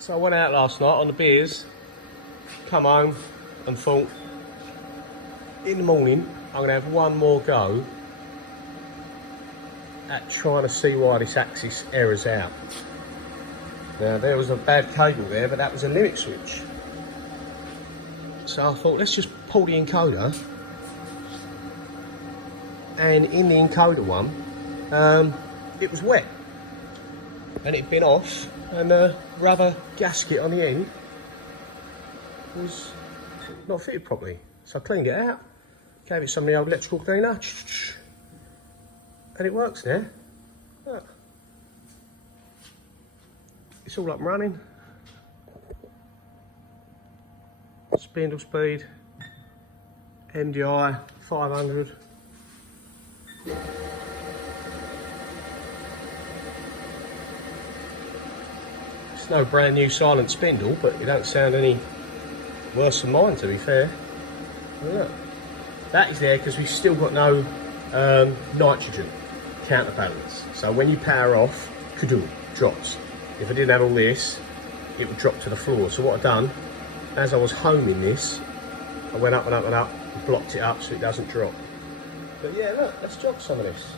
So I went out last night on the beers, come home and thought, in the morning, I'm gonna have one more go at trying to see why this axis errors out. Now there was a bad cable there, but that was a limit switch. So I thought, let's just pull the encoder. And in the encoder one, it was wet. And it'd been off, and the rubber gasket on the end was not fitted properly. So I cleaned it out, gave it some of the old electrical cleaner, and it works now. Look. It's all up and running. Spindle speed, MDI 500. It's no brand new silent spindle, but it don't sound any worse than mine, to be fair. Look, that is there because we've still got no nitrogen counterbalance. So when you power off, kadoom, drops. If I didn't have all this, it would drop to the floor. So what I've done, as I was homing this, I went up and up and up and blocked it up so it doesn't drop. But yeah, look, let's jog some of this.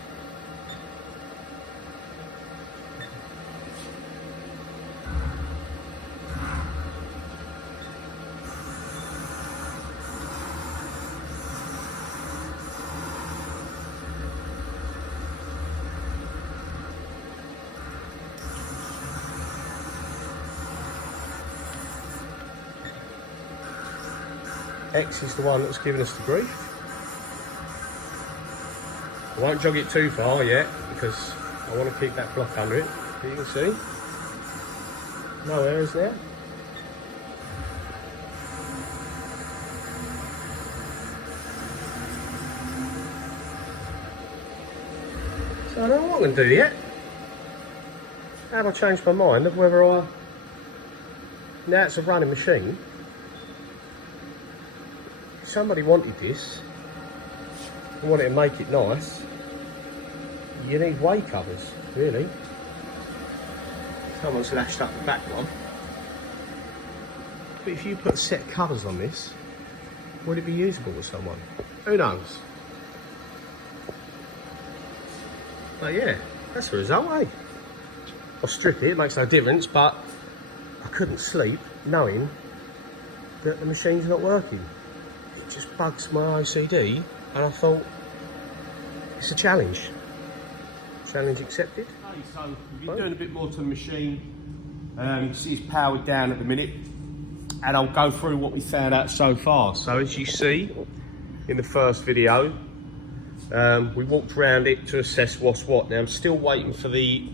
X is the one that's giving us the grief. I won't jog it too far yet because I want to keep that block under it. But you can see, no errors there. So I don't know what I'm going to do yet. Have I changed my mind of whether now it's a running machine. Somebody wanted this and wanted to make it nice. You need way covers, really. Someone's lashed up the back one. But if you put a set of covers on this, would it be usable with someone? Who knows? But yeah, that's the result, eh? I'll strip it, it makes no difference, but I couldn't sleep knowing that the machine's not working. It just bugs my OCD, and I thought, it's a challenge. Challenge accepted. Okay, so we've been doing a bit more to the machine. You can see it's powered down at the minute, and I'll go through what we found out so far. So as you see in the first video, we walked around it to assess what's what. Now I'm still waiting for the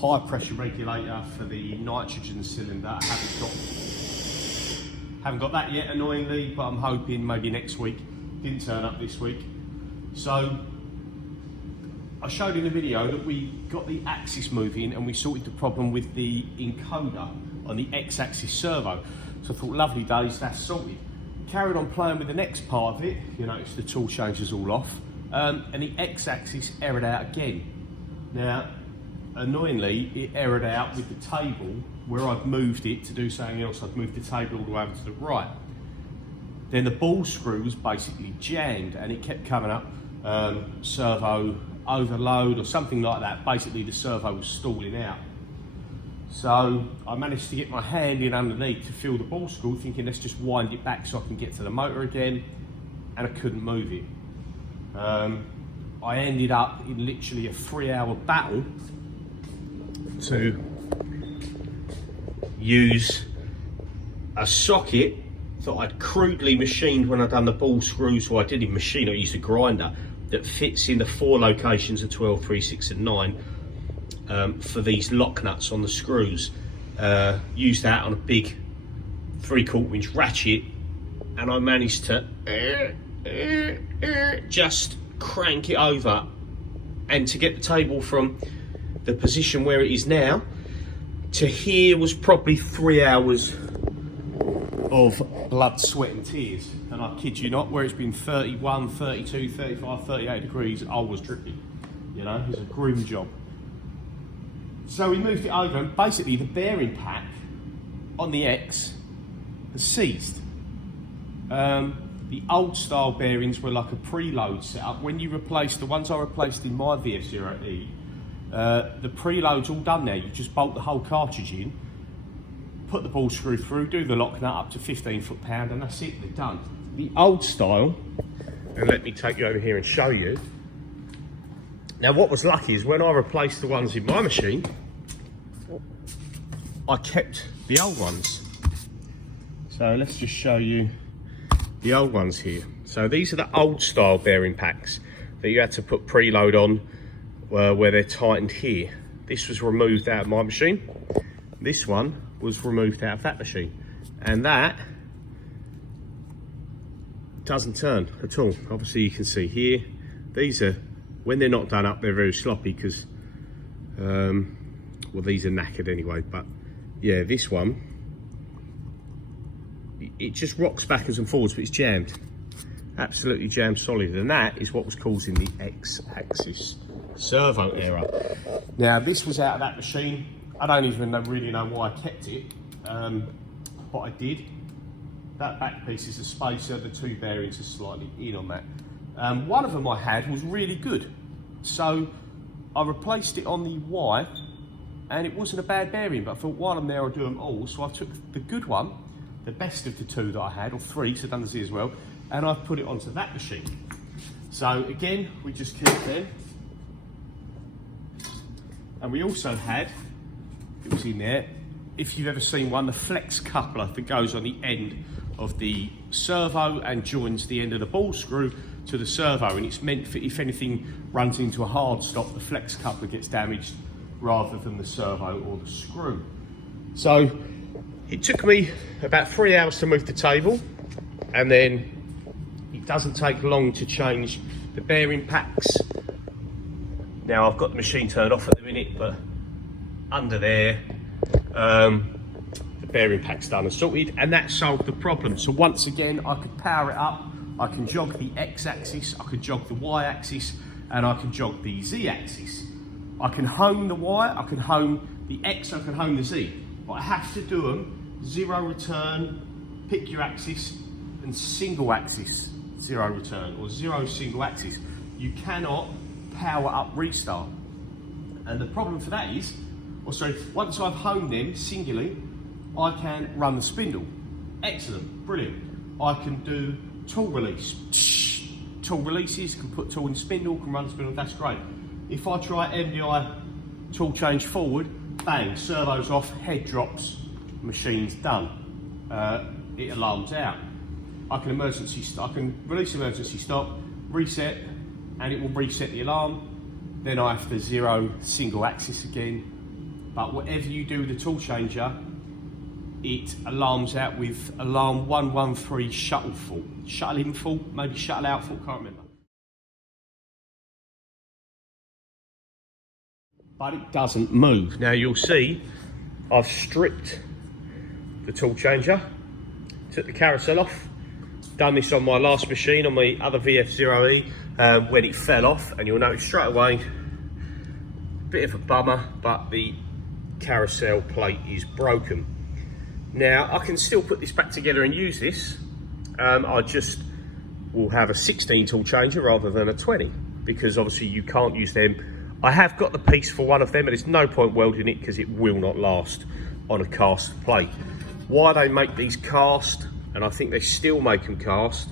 high pressure regulator for the nitrogen cylinder. I haven't got that yet, annoyingly, but I'm hoping maybe next week. Didn't turn up this week. So I showed in the video that we got the axis moving and we sorted the problem with the encoder on the X-axis servo. So I thought, lovely days, that's sorted. Carried on playing with the next part of it. You notice the tool changes all off, and the X-axis errored out again. Now, annoyingly, it errored out with the table where I've moved it to do something else. I've moved the table all the way over to the right. Then the ball screw was basically jammed and it kept coming up, servo overload or something like that. Basically the servo was stalling out. So I managed to get my hand in underneath to feel the ball screw, thinking let's just wind it back so I can get to the motor again, and I couldn't move it. I ended up in literally a 3-hour battle to use a socket that I'd crudely machined when I'd done the ball screws, or I didn't machine, I used a grinder that fits in the 4 locations of 12, 3, 6 and 9 for these lock nuts on the screws. Used that on a big 3/4 inch ratchet, and I managed to just crank it over, and to get the table from the position where it is now to here was probably 3 hours of blood, sweat and tears. And I kid you not, where it's been 31, 32, 35, 38 degrees, I was dripping. You know, it's a grim job. So we moved it over, and basically the bearing pack on the X has seized. The old style bearings were like a preload setup. When you replace the ones I replaced in my VFOE, the preload's all done now. You just bolt the whole cartridge in, put the ball screw through, do the lock nut up to 15 foot-pound, and that's it, they're done. The old style, and let me take you over here and show you. Now what was lucky is when I replaced the ones in my machine, I kept the old ones. So let's just show you the old ones here. So these are the old style bearing packs that you had to put preload on where they're tightened here. This was removed out of my machine. This one was removed out of that machine. And that doesn't turn at all. Obviously you can see here, these are, when they're not done up, they're very sloppy because, well, these are knackered anyway, but yeah, this one, it just rocks backwards and forwards, but it's jammed. Absolutely jammed solid, and that is what was causing the X-axis servo error. Now, this was out of that machine. I don't even really know why I kept it, but I did. That back piece is a spacer, the two bearings are slightly in on that. One of them I had was really good, so I replaced it on the Y, and it wasn't a bad bearing, but I thought while I'm there I'll do them all, so I took the good one, the best of the two that I had, or three, so I've done the Z as well, and I've put it onto that machine. So again, we just keep them. And we also had, it was in there, if you've ever seen one, the flex coupler that goes on the end of the servo and joins the end of the ball screw to the servo, and it's meant for if anything runs into a hard stop, the flex coupler gets damaged rather than the servo or the screw. So it took me about 3 hours to move the table, and then it doesn't take long to change the bearing packs. Now I've got the machine turned off at the minute, but under there, the bearing pack's done and sorted, and that solved the problem. So once again, I could power it up, I can jog the X-axis, I could jog the Y-axis, and I can jog the Z-axis. I can home the Y, I can home the X, I can home the Z, but I have to do them zero return, pick your axis, and single axis zero return, or zero single axis. You cannot power up restart. And the problem for that is, once I've homed them singularly, I can run the spindle. Excellent, brilliant. I can do tool release. Tool releases, can put tool in spindle, can run the spindle, that's great. If I try MDI tool change forward, bang, servo's off, head drops, machine's done. It alarms out. I can release emergency stop, reset, and it will reset the alarm. Then I have to zero single axis again. But whatever you do with the tool changer, it alarms out with alarm 113 shuttle fault. Shuttle in fault, maybe shuttle out fault, can't remember. But it doesn't move. Now you'll see I've stripped the tool changer, took the carousel off, done this on my last machine, on my other VFOE, when it fell off, and you'll notice straight away, bit of a bummer, but the carousel plate is broken. Now I can still put this back together and use this. I just will have a 16 tool changer rather than a 20, because obviously you can't use them. I have got the piece for one of them, but there's no point welding it because it will not last on a cast plate. Why they make these cast, and I think they still make them cast,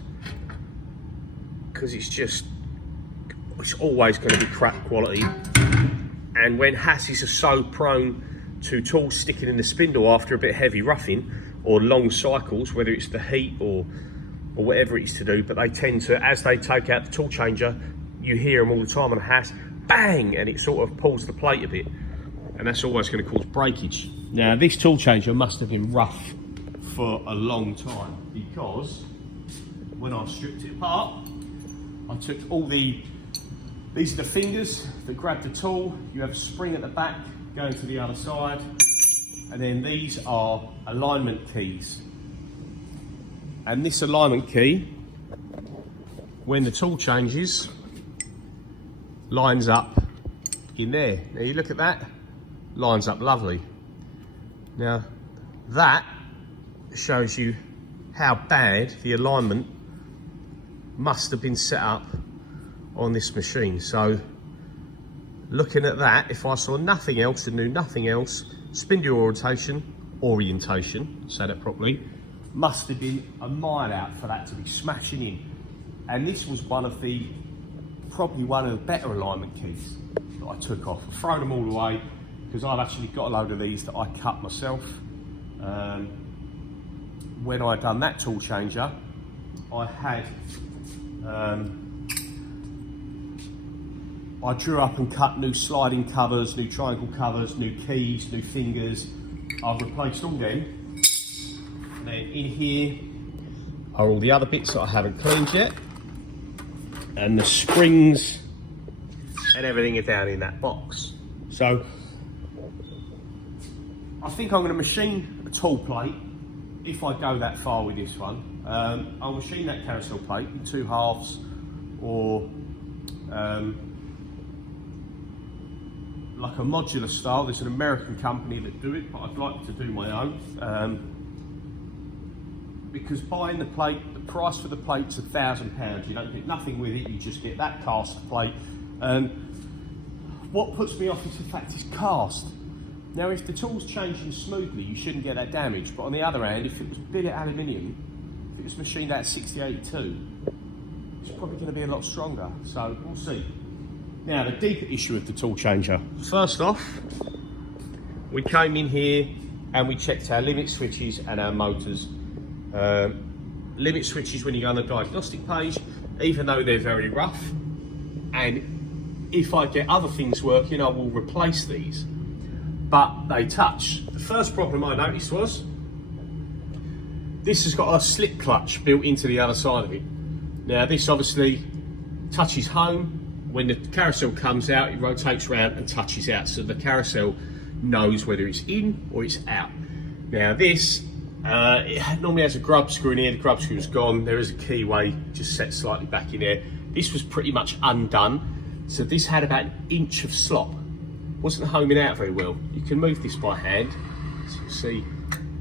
because it's always going to be crap quality. And when Haas's are so prone to tools sticking in the spindle after a bit heavy roughing or long cycles, whether it's the heat or whatever it's to do, but they tend to, as they take out the tool changer, you hear them all the time on a Haas, bang, and it sort of pulls the plate a bit, and that's always going to cause breakage. Now this tool changer must have been rough for a long time, because when I stripped it apart, I took all these are the fingers that grab the tool. You have a spring at the back going to the other side, and then these are alignment keys. And this alignment key, when the tool changes, lines up in there. Now you look at that, lines up lovely. Now that shows you how bad the alignment must have been set up on this machine. So looking at that, if I saw nothing else and knew nothing else, spindle orientation, say that properly, must have been a mile out for that to be smashing in. And this was probably one of the better alignment keys that I took off. I've thrown them all away because I've actually got a load of these that I cut myself. When I done that tool changer, I had I drew up and cut new sliding covers, new triangle covers, new keys, new fingers. I've replaced all them. And then in here are all the other bits that I haven't cleaned yet. And the springs and everything are down in that box. So I think I'm going to machine a tool plate if I go that far with this one. I'll machine that carousel plate in 2 halves, or like a modular style. There's an American company that do it, but I'd like to do my own. Because buying the plate, the price for the plate's £1,000. You don't get nothing with it, you just get that cast plate. What puts me off is the fact it's cast. Now if the tool's changing smoothly, you shouldn't get that damage, but on the other hand, if it was billet aluminium, if it was machined out 6082, it's probably going to be a lot stronger, so we'll see. Now the deeper issue with the tool changer. First off, we came in here and we checked our limit switches and our motors. Limit switches, when you go on the diagnostic page, even though they're very rough, and if I get other things working, I will replace these, but they touch. The first problem I noticed was this has got a slip clutch built into the other side of it. Now this obviously touches home. When the carousel comes out, it rotates around and touches out, so the carousel knows whether it's in or it's out. Now this, it normally has a grub screw in here. The grub screw is gone. There is a keyway just set slightly back in there. This was pretty much undone, so this had about 1 inch of slop. Wasn't homing out very well. You can move this by hand, so you see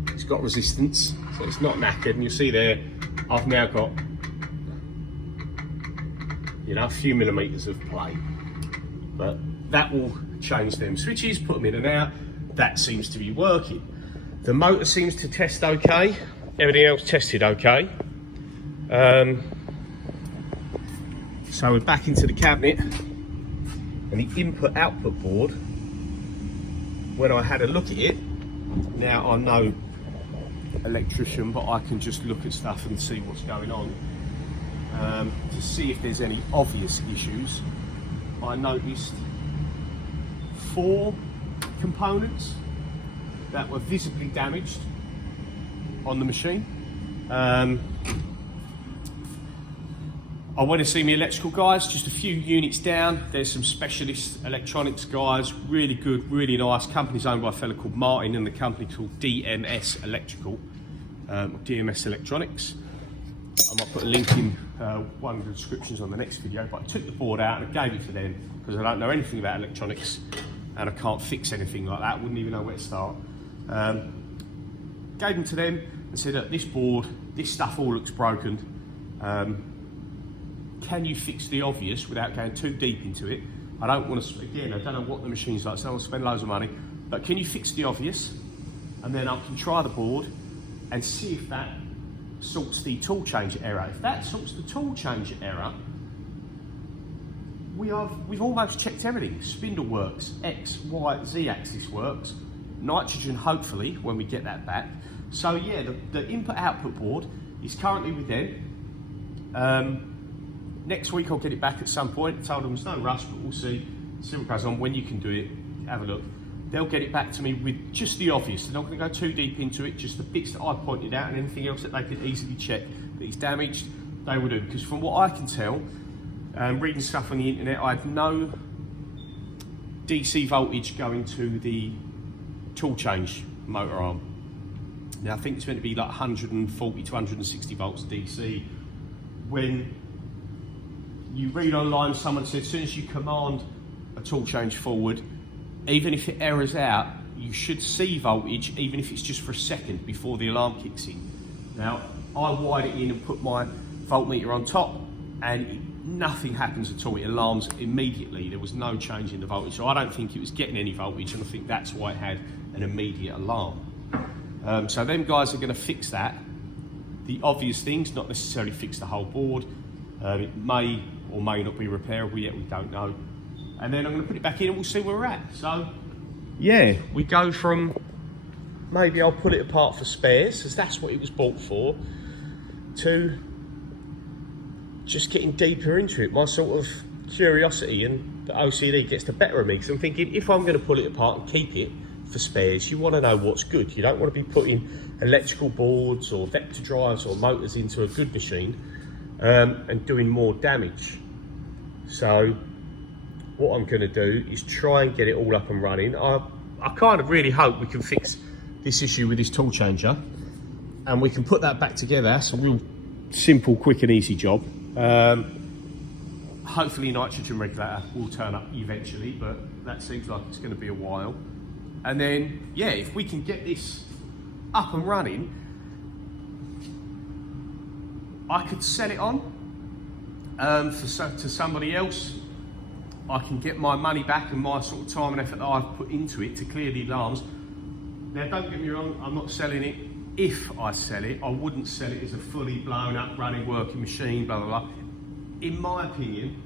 it's got resistance, so it's not knackered, and you'll see there I've now got, you know, a few millimeters of play. But that will change them switches, put them in and out. That seems to be working. The motor seems to test okay. Everything else tested okay. So we're back into the cabinet, and the input output board, when I had a look at it, now I'm no electrician, but I can just look at stuff and see what's going on. To see if there's any obvious issues. I noticed 4 components that were visibly damaged on the machine. I went to see my electrical guys, just a few units down. There's some specialist electronics guys, really good, really nice. Company's owned by a fellow called Martin, and the company called DMS Electrical, DMS Electronics. I might put a link in one of the descriptions on the next video, but I took the board out and I gave it to them because I don't know anything about electronics and I can't fix anything like that, wouldn't even know where to start. Gave them to them and said, look, this board, this stuff all looks broken. Can you fix the obvious without going too deep into it? I don't want to, again, I don't know what the machine's like, so I don't want to spend loads of money, but can you fix the obvious? And then I can try the board and see if that sorts the tool changer error. If that sorts the tool changer error, we've almost checked everything. Spindle works, X, Y, Z axis works, nitrogen hopefully when we get that back. So yeah, the input output board is currently with them. Next week I'll get it back at some point. I told them there's no rush, but we'll see what goes on. When you can do it, have a look. They'll get it back to me with just the obvious. They're not going to go too deep into it, just the bits that I pointed out, and anything else that they could easily check that is damaged, they will do. Because from what I can tell, reading stuff on the internet, I had no DC voltage going to the tool change motor arm. Now I think it's meant to be like 140 to 160 volts DC. When you read online, someone said as soon as you command a tool change forward, even if it errors out, you should see voltage, even if it's just for a second before the alarm kicks in. Now, I wired it in and put my voltmeter on top, and nothing happens at all. It alarms immediately. There was no change in the voltage, so I don't think it was getting any voltage, and I think that's why it had an immediate alarm. So them guys are going to fix that. The obvious things, not necessarily fix the whole board. It may or may not be repairable yet, we don't know. And then I'm going to put it back in and we'll see where we're at. So yeah, we go from maybe I'll pull it apart for spares, because that's what it was bought for, to just getting deeper into it. My sort of curiosity and the OCD gets the better of me, because I'm thinking, if I'm going to pull it apart and keep it for spares, you want to know what's good. You don't want to be putting electrical boards or vector drives or motors into a good machine and doing more damage. So what I'm going to do is try and get it all up and running. I kind of really hope we can fix this issue with this tool changer and we can put that back together. That's a real simple, quick and easy job. Hopefully nitrogen regulator will turn up eventually, but that seems like it's going to be a while. And then, yeah, if we can get this up and running, I could sell it on to somebody else. I can get my money back and my sort of time and effort that I've put into it to clear the alarms. Now, don't get me wrong, I'm not selling it. If I sell it, I wouldn't sell it as a fully blown up, running, working machine, blah, blah, blah. In my opinion,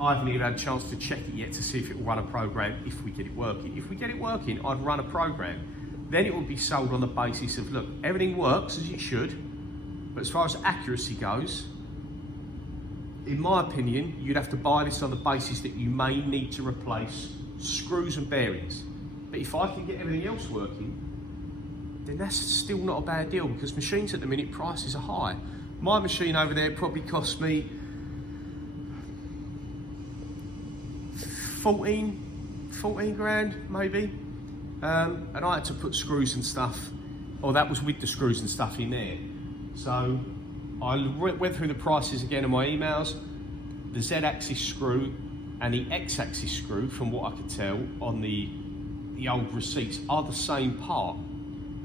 I haven't even had a chance to check it yet to see if it will run a program if we get it working. If we get it working, I'd run a program. Then it would be sold on the basis of, look, everything works as it should, but as far as accuracy goes, in my opinion, you'd have to buy this on the basis that you may need to replace screws and bearings. But if I can get everything else working, then that's still not a bad deal, because machines at the minute, prices are high. My machine over there probably cost me 14 grand maybe. And I had to put screws and stuff, or that was with the screws and stuff in there. So I went through the prices again in my emails. The Z-axis screw and the X-axis screw, from what I could tell on the old receipts, are the same part,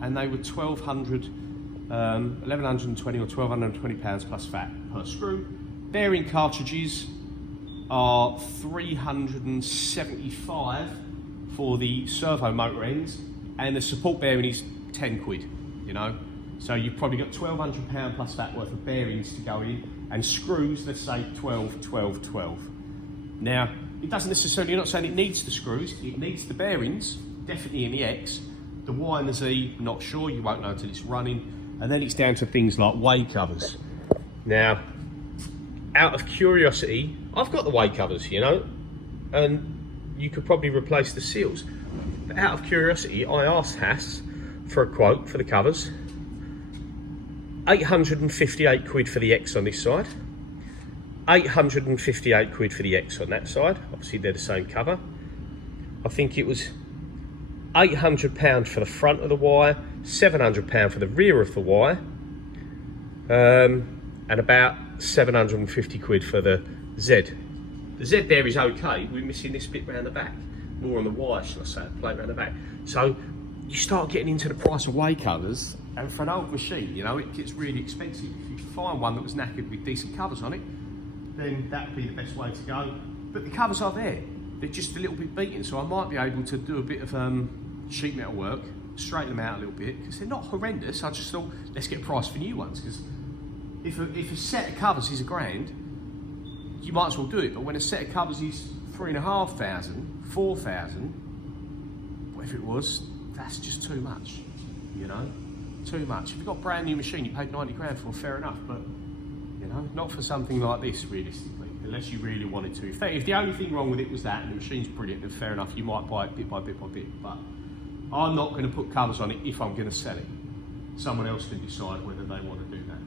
and they were 1120 or 1220 pounds plus VAT per screw. Bearing cartridges are 375 for the servo motor ends, and the support bearing is 10 quid, you know. So you've probably got £1,200 plus that worth of bearings to go in, and screws, let's say 12. Now, it doesn't necessarily, you're not saying it needs the screws, it needs the bearings, definitely in the X. The Y and the Z, not sure, you won't know until it's running. And then it's down to things like way covers. Now, out of curiosity, I've got the way covers, you know, and you could probably replace the seals. But out of curiosity, I asked Haas for a quote for the covers. 858 quid for the X on this side, 858 quid for the X on that side. Obviously they're the same cover. I think it was £800 for the front of the Y, £700 for the rear of the Y, and about 750 quid for the Z. The Z there is okay, we're missing this bit round the back, more on the Y, shall I say, plate round the back. So you start getting into the price of way covers, and for an old machine, you know, it gets really expensive. If you could find one that was knackered with decent covers on it, then that'd be the best way to go. But the covers are there, they're just a little bit beaten, so I might be able to do a bit of sheet metal work, straighten them out a little bit, because they're not horrendous. I just thought, let's get a price for new ones, because if a set of covers is £1,000, you might as well do it. But when a set of covers is 3,500, 4,000, whatever it was, that's just too much, you know, too much. If you've got a brand new machine you paid 90 grand for, fair enough, but you know, not for something like this realistically, unless you really wanted to. If the only thing wrong with it was that, and the machine's brilliant, then fair enough, you might buy it bit by bit by bit, but I'm not going to put covers on it if I'm going to sell it. Someone else can decide whether they want to do that.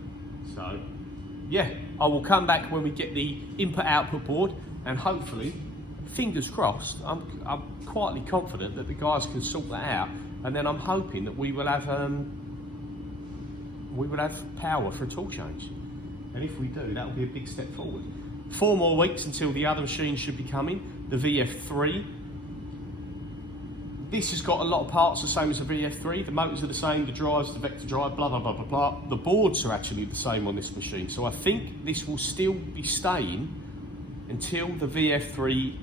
So yeah, I will come back when we get the input-output board, and hopefully, fingers crossed, I'm quietly confident that the guys can sort that out, and then I'm hoping that we will have power for a tool change. And if we do, that will be a big step forward. 4 more weeks until the other machine should be coming, the VF3. This has got a lot of parts the same as the VF3. The motors are the same, the drives, the vector drive, blah, blah, blah, blah, blah. The boards are actually the same on this machine. So I think this will still be staying until the VF3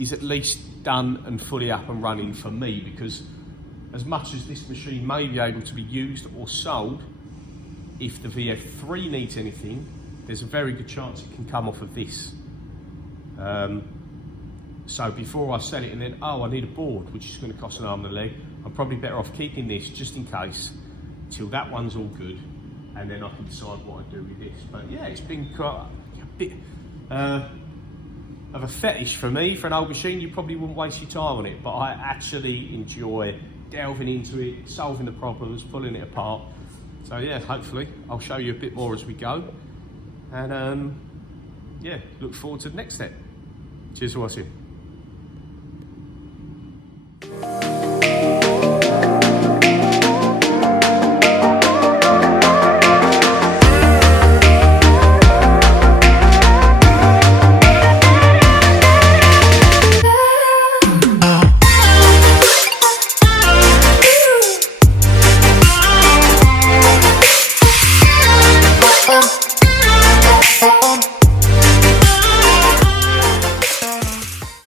is at least done and fully up and running for me, because as much as this machine may be able to be used or sold, if the VF3 needs anything, there's a very good chance it can come off of this. So before I sell it and then, oh, I need a board, which is going to cost an arm and a leg, I'm probably better off keeping this just in case, till that one's all good, and then I can decide what I do with this. But yeah, it's been quite a bit of a fetish for me for an old machine. You probably wouldn't waste your time on it, but I actually enjoy delving into it, solving the problems, pulling it apart. So yeah, hopefully I'll show you a bit more as we go, and yeah, look forward to the next step. Cheers for watching.